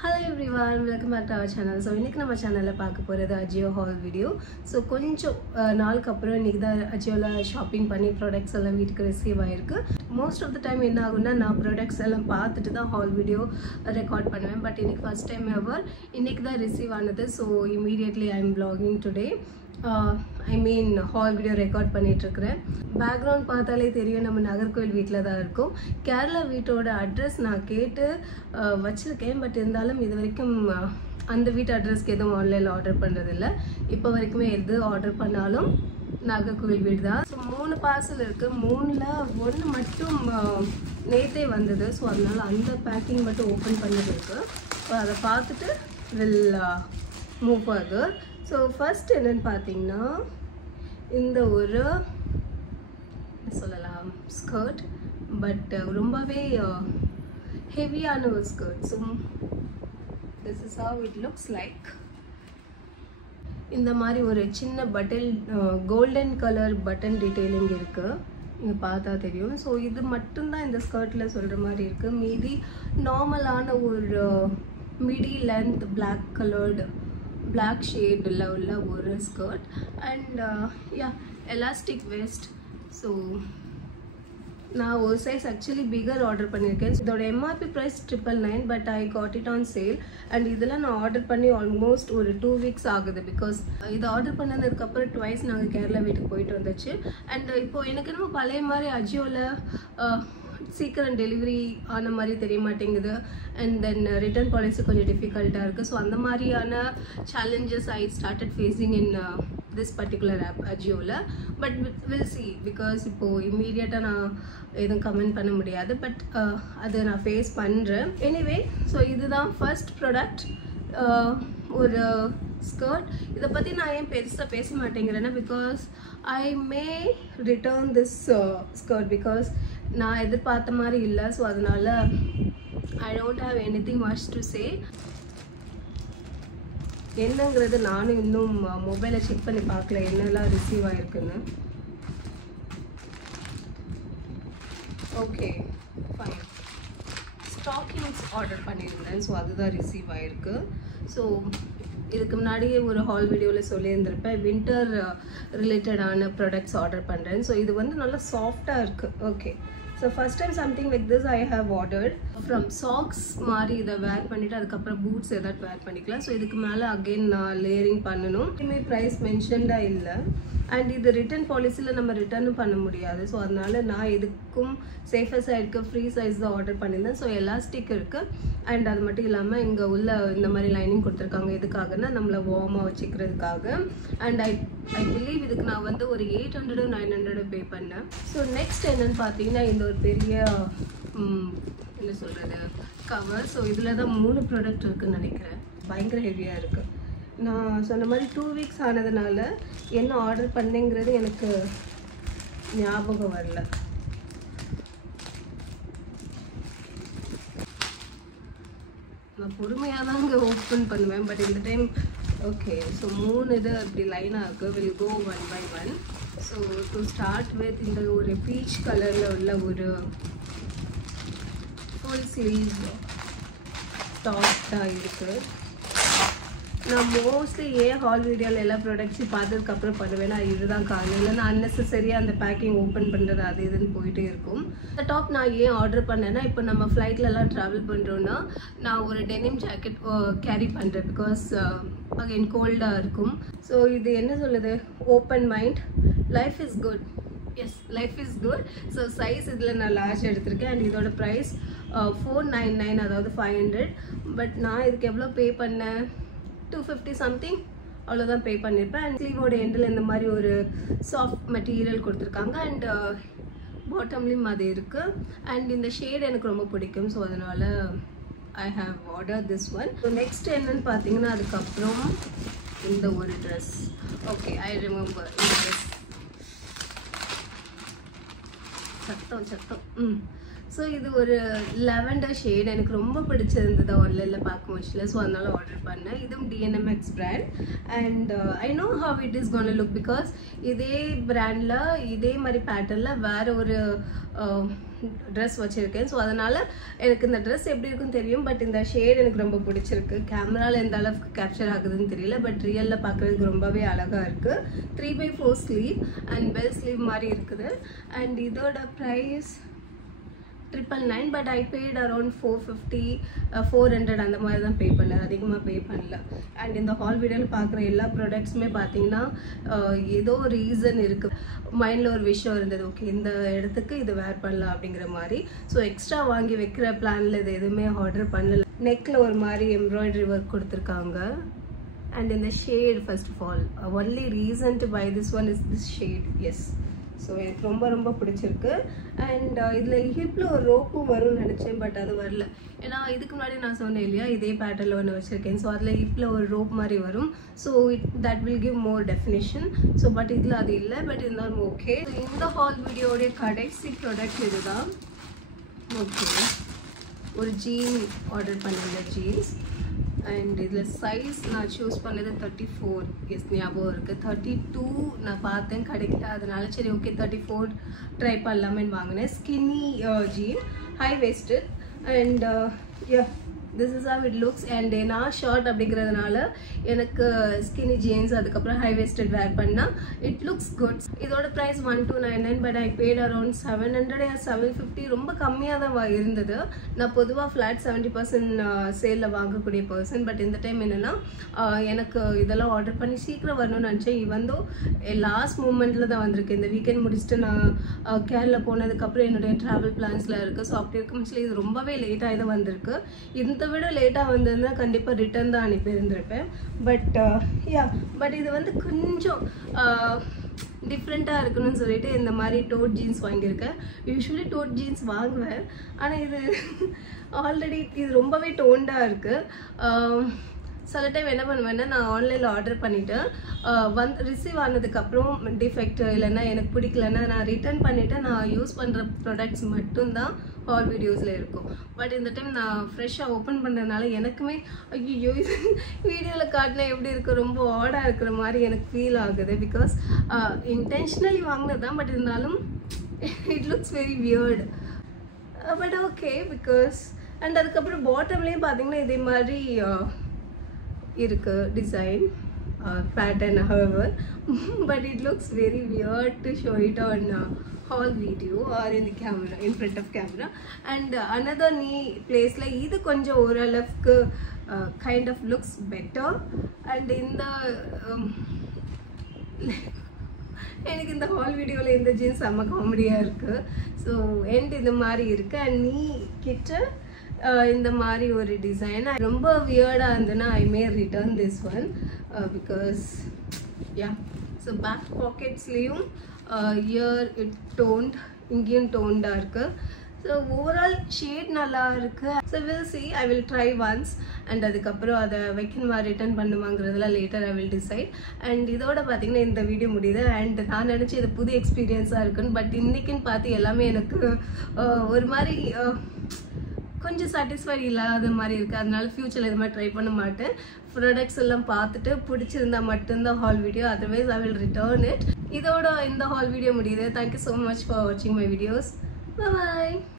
Hello everyone, welcome back to our channel. So இன்னைக்கு நம்ம சேனல்ல பார்க்க போறது Ajio haul video. So கொஞ்சம் நாளுக்கு அப்புறம் இன்னைக்கு தான் Ajioல ஷாப்பிங் பண்ணி products எல்லாம் வீட்டுக்கு ரிசீவ் ஆயிருக்கு. Most of the time என்ன ஆகும்னா நான் products எல்லாம் பார்த்துட்டு தான் haul video ரெக்கார்ட் பண்ணுவேன். But இன்னைக்கு first time ever இன்னைக்கு தான் ரிசீவ் ஆனது. So immediately I am vlogging today. I mean haul video record பண்ணிட்டு இருக்கேன். பேக்ரவுண்ட் பார்த்தாலே தெரியும் நம்ம நகர்கோவில் வீட்ல தான் இருக்கோம். கேரளா வீட்டோட அட்ரஸ் நான் கேட்டு வச்சிருக்கேன். பட் இருந்தாலும் இது வரைக்கும் அந்த வீட்டு அட்ரஸ்க்கு எதுவும் ஆன்லைன்ல ஆர்டர் பண்றது இல்ல. இப்போ வரைக்குமே எது ஆர்டர் பண்ணாலும் நகர்கோவில் வீடு தான். ஸோ 3 பார்சல் இருக்கு. 3ல 1 மட்டும் நேத்தே வந்தது. ஸோ அதனால அந்த பேக்கிங் மட்டும் ஓப்பன் பண்ணது இருக்கு. அதை பார்த்துட்டு will move further. So first என்னன்னு பார்த்தீங்கன்னா இந்த ஒரு சொல்லலாம் ஸ்கர்ட், பட் ரொம்பவே ஹெவியான ஒரு skirt. So this is how it looks like. இந்த மாதிரி ஒரு சின்ன button golden colour button detailing இருக்கு, இங்கே பார்த்தா தெரியும். ஸோ இது மட்டும்தான் இந்த ஸ்கர்ட்டில் சொல்கிற மாதிரி இருக்குது. மீதி நார்மலான ஒரு midi length black coloured black shade உள்ள ஒரு skirt and yeah elastic waist. so நான் ஒரு size actually bigger order பண்ணிருக்கேன். இதோட MRP price 999 but I got it on sale and இதெல்லாம் நான் ஆர்டர் பண்ணி almost ஒரு 2 weeks ஆகுது. because இது ஆர்டர் பண்ணதுக்கு அப்புறம் twice நாங்கள் கேரளா வீட்டுக்கு போயிட்டு வந்துச்சு. and இப்போ எனக்கு என்னமோ பழைய மாதிரி அஜியோல சீக்கிரம் டெலிவரி ஆன மாதிரி தெரிய மாட்டேங்குது. அண்ட் தென் ரிட்டர்ன் பாலிசி கொஞ்சம் டிஃபிகல்ட்டாக இருக்குது. ஸோ அந்த மாதிரியான challenges I started facing in this particular app அஜியோவில். பட் வில் சி, பிகாஸ் இப்போது இம்மீடியட்டாக நான் எதுவும் கமெண்ட் பண்ண முடியாது. பட் அதை நான் ஃபேஸ் பண்ணுறேன். எனிவே, ஸோ இதுதான் ஃபர்ஸ்ட் ப்ராடக்ட், ஒரு ஸ்கர்ட். இதை பற்றி நான் ஏன் பெருசாக பேச மாட்டேங்கிறேன்னா because I may return this skirt because நான் எதிர்பார்த்த மாதிரி இல்லை. ஸோ அதனால I don't have anything much to say. என்னங்கிறது நானும் இன்னும் மொபைலை செக் பண்ணி பார்க்கல என்னெல்லாம் ரிசீவ் ஆயிருக்குன்னு. Okay fine. ஸ்டாக்கிங்ஸ் ஆர்டர் பண்ணியிருந்தேன். ஸோ அதுதான் ரிசீவ் ஆயிருக்கு. ஸோ இதுக்கு முன்னாடியே ஒரு ஹால் வீடியோவில் சொல்லியிருந்திருப்பேன் வின்டர் ரிலேட்டடான ப்ராடக்ட்ஸ் ஆர்டர் பண்ணுறேன். ஸோ இது வந்து நல்லா சாஃப்டாக இருக்குது. Okay, so first time something like this I have ordered. From socks மாதிரி இதை வேர் பண்ணிவிட்டு அதுக்கப்புறம் பூட்ஸ் ஏதாவது வேர் பண்ணிக்கலாம். ஸோ இதுக்கு மேலே அகெயின் நான் லேயரிங் பண்ணணும். இனிமேல் ப்ரைஸ் மென்ஷன்டாக இல்லை. அண்ட் இது ரிட்டர்ன் பாலிசியில் நம்ம ரிட்டர்னும் பண்ண முடியாது. ஸோ அதனால நான் இதுக்கும் சேஃபர் சைடுக்கு ஃப்ரீ சைஸ் தான் ஆர்டர் பண்ணியிருந்தேன். ஸோ எலாஸ்டிக் இருக்குது. அண்ட் அது மட்டும் இல்லாமல் இங்கே உள்ள இந்த மாதிரி லைனிங் கொடுத்துருக்காங்க. எதுக்காகனா நம்மளை வார்மாக வச்சுக்கிறதுக்காக. அண்ட் ஐ பிலீவ் இதுக்கு நான் வந்து ஒரு 800 900 பே பண்ணேன். ஸோ நெக்ஸ்ட் என்னன்னு பார்த்தீங்கன்னா இந்த ஒரு பெரிய என்ன சொல்கிறது கவர். ஸோ இதில் தான் 3 ப்ராடக்ட் இருக்குதுன்னு நினைக்கிறேன். பயங்கர ஹெவியாக இருக்குது. நான் சொன்ன மாதிரி 2 weeks ஆனதுனால என்ன ஆர்டர் பண்ணேங்கிறது எனக்கு ஞாபகம் வரல. நான் பொறுமையாக தான் இங்கே ஓப்பன் பண்ணுவேன். பட் இந்த டைம் ஓகே. ஸோ 3 இது அப்படி லைனாக இருக்குது. Will go 1 by 1. So to start with இந்த ஒரு பீச் கலரில் உள்ள ஒரு ஃபுல் ஸ்லீவ் டாப் தான் இருக்குது. நான் மோஸ்ட்லி ஏன் ஹால் வீடியோவில் எல்லா ப்ராடக்ட்ஸையும் பார்த்ததுக்கப்புறம் பண்ணுவேன்னா இதுதான் காரணம். இல்லைன்னா அன்னெசரியாக அந்த பேக்கிங் ஓப்பன் பண்ணுறது அது இதுன்னு போயிட்டே இருக்கும். இந்த டாப் நான் ஏன் ஆர்டர் பண்ணேன்னா இப்போ நம்ம ஃப்ளைட்லலாம் ட்ராவல் பண்ணுறோன்னா நான் ஒரு டெனிம் ஜாக்கெட் கேரி பண்ணுறேன். பிகாஸ் அகைன் கோல்டாக இருக்கும். ஸோ இது என்ன சொல்லுது, open mind, life is good. Yes, life is good. So size இதில் நான் லார்ஜ் எடுத்திருக்கேன். அண்ட் இதோட ப்ரைஸ் 499, அதாவது 500. பட் நான் இதுக்கு எவ்வளோ பே பண்ணேன், 250 சம்திங் அவ்வளோதான் பே பண்ணியிருப்பேன். அண்ட் ஸ்லீவோட எண்டில் இந்த மாதிரி ஒரு சாஃப்ட் மெட்டீரியல் கொடுத்துருக்காங்க. அண்ட் பாட்டம்லேயும் அது இருக்குது. அண்ட் இந்த ஷேட் எனக்கு ரொம்ப பிடிக்கும். ஸோ அதனால் I have order this one. So next என்னன்னு பார்த்தீங்கன்னா அதுக்கப்புறம் இந்த ஒரு ட்ரெஸ். ஓகே, ஐ ரிமெம்பர் இந்த ட்ரெஸ். சத்தம் ஸோ இது ஒரு lavender ஷேட் எனக்கு ரொம்ப பிடிச்சிருந்தது ஆன்லைனில் பார்க்கும்போது. ஸோ அதனால ஆர்டர் பண்ணேன். இதுவும் DNMX brand. And I know how it is gonna look because இதே பிராண்டில் இதே மாதிரி பேட்டர்னில் வேறு ஒரு ட்ரெஸ் வச்சுருக்கேன். ஸோ அதனால் எனக்கு இந்த ட்ரெஸ் எப்படி இருக்குன்னு தெரியும். பட் இந்த ஷேட் எனக்கு ரொம்ப பிடிச்சிருக்கு. கேமராவில் எந்த அளவுக்கு கேப்சர் ஆகுதுன்னு தெரியல. பட் ரியலில் பார்க்குறதுக்கு ரொம்பவே அழகாக இருக்குது. 3/4 ஸ்லீவ் அண்ட் பெல் ஸ்லீவ் மாதிரி இருக்குது. அண்ட் இதோட price 999. But I paid around 450 400 அந்த மாதிரி தான் பே பண்ணேன். அதிகமாக பே பண்ணல. அண்ட் இந்த ஹால் வீடியோவில் பார்க்குற எல்லா ப்ராடக்ட்ஸுமே பார்த்தீங்கன்னா ஏதோ ஒரு ரீசன் இருக்குது. மைண்டில் ஒரு விஷயம் இருந்தது, ஓகே இந்த இடத்துக்கு இது வேர் பண்ணலாம் அப்படிங்கிற மாதிரி. ஸோ எக்ஸ்ட்ரா வாங்கி வைக்கிற பிளானில் இது எதுவுமே ஆர்டர் பண்ணல. நெக்கில் ஒரு மாதிரி எம்ப்ராய்டரி ஒர்க் கொடுத்துருக்காங்க. அண்ட் இந்த shade first of all only reason to buy this one is this shade. Yes, so எனக்கு ரொம்ப ரொம்ப பிடிச்சிருக்கு. அண்ட் இதில் ஹிப்பில் ஒரு ரோப்பும் வரும்னு நினச்சேன். பட் அது வரல. ஏன்னா இதுக்கு முன்னாடி நான் சொன்னேன் இல்லையா, இதே பேட்டர்னில் ஒன்று வச்சுருக்கேன். ஸோ அதில் ஹிப்பில் ஒரு ரோப் மாதிரி வரும். So that will give more definition. So but இதில் அது இல்லை. பட் இருந்தாலும் ஓகே. இந்த ஹால் வீடியோடைய கடைசி ப்ராடக்ட் இதுதான். ஓகே, ஒரு ஜீன் ஆர்டர் பண்ணியிருந்தேன், ஜீன்ஸ். அண்ட் இதில் சைஸ் நான் சூஸ் பண்ணது 34. எஸ், ஞாபகம் இருக்குது. 32 நான் பார்த்தேன் கிடைக்கல. அதனால சரி ஓகே 34 ட்ரை பண்ணலாமேன்னு வாங்கினேன். Skinny jean, high waisted. And this is how it looks. And நான் ஷார்ட் அப்படிங்கிறதுனால எனக்கு ஸ்கின்னி ஜீன்ஸ் அதுக்கப்புறம் ஹை வேஸ்டட் வேர் பண்ணால் இட் லுக்ஸ் குட். இதோட price 1299. But I paid around 700 or 750. ரொம்ப கம்மியாக தான் இருந்தது. நான் பொதுவாக ஃப்ளாட் 70% சேலில் வாங்கக்கூடிய பர்சன். பட் இந்த டைம் என்னென்னா எனக்கு இதெல்லாம் ஆர்டர் பண்ணி சீக்கிரம் வரணும்னு நினச்சேன். இவந்தோ லாஸ்ட் மூமெண்ட்டில் தான் வந்திருக்கு. இந்த வீக்கெண்ட் முடிச்சுட்டு நான் கேரளா போனதுக்கப்புறம் என்னுடைய ட்ராவல் பிளான்ஸில் இருக்குது. ஸோ அப்படி இருக்கும்போது இது ரொம்பவே லேட்டாக தான் வந்திருக்கு. இந்த விட லேட்டாக வந்திருந்தா கண்டிப்பாக ரிட்டர்ன் தான் அனுப்பியிருந்திருப்பேன். பட் இது வந்து கொஞ்சம் டிஃப்ரெண்ட்டாக இருக்கணும்னு சொல்லிட்டு இந்த மாதிரி டோட் ஜீன்ஸ் வாங்கியிருக்கேன். யூஸ்வலி டோட் ஜீன்ஸ் வாங்குவேன். ஆனால் இது ஆல்ரெடி இது ரொம்பவே டோண்டாக இருக்குது. சில டைம் என்ன பண்ணுவேன்னா நான் ஆன்லைனில் ஆர்டர் பண்ணிவிட்டு ரிசீவ் ஆனதுக்கப்புறம் டிஃபெக்ட் இல்லைன்னா எனக்கு பிடிக்கலன்னா நான் ரிட்டர்ன் பண்ணிவிட்டு நான் யூஸ் பண்ணுற ப்ராடக்ட்ஸ் மட்டும்தான் ஹால் வீடியோஸில் இருக்கும். பட் இந்த டைம் நான் ஃப்ரெஷ்ஷாக ஓப்பன் பண்ணுறதுனால எனக்குமே ஐயோ இது வீடியோவில் காட்டினா எப்படி இருக்குது, ரொம்ப ஆடாக இருக்கிற மாதிரி எனக்கு ஃபீல் ஆகுது. பிகாஸ் இன்டென்ஷனலி வாங்கினது தான். பட் இருந்தாலும் it looks very weird. But okay because and அதுக்கப்புறம் பாட்டம்லேயும் பார்த்தீங்கன்னா இதே மாதிரி இருக்கு design pattern however but it looks very weird to show it on haul video or in the camera, in front of camera. And another knee place like idu konjam oralukku kind of looks better. And in the எனக்கு இந்த hall வீடியோவில் இந்த jeans செம்ம காமெடியாக இருக்குது. So end இந்த மாதிரி இருக்குது. அண்ட் நீ கிட்ட இந்த மாதிரி ஒரு டிசைன் ரொம்ப வியர்டாக இருந்ததுன்னா I may return this one because so back பாக்கெட்ஸ்லேயும் இயர் இட் டோன்ட், இங்கேயும் டோன்டாக இருக்குது. ஸோ ஓவரால் ஷேட் நல்லா இருக்குது. So will see, I will try once. And அதுக்கப்புறம் அதை வைக்கணுமா ரிட்டர்ன் பண்ணுமாங்கிறதுல later I will decide. And இதோட பார்த்தீங்கன்னா இந்த வீடியோ முடியுது. அண்ட் நான் நினச்சி இது புது எக்ஸ்பீரியன்ஸாக இருக்குன்னு. பட் இன்றைக்கின்னு பார்த்து எல்லாமே எனக்கு ஒரு மாதிரி கொஞ்சம் சாட்டிஸ்ஃபைட் இல்லாத மாதிரி இருக்குது. அதனால ஃப்யூச்சரில் இது மாதிரி ட்ரை பண்ண மாட்டேன். ப்ராடக்ட்ஸ் எல்லாம் பார்த்துட்டு பிடிச்சிருந்தா மட்டும்தான் hall video, otherwise I will return it. இதோட இந்த ஹால் வீடியோ முடியுது. தேங்க்யூ ஸோ மச் ஃபார் வாட்சிங் மை வீடியோஸ். Bye bye.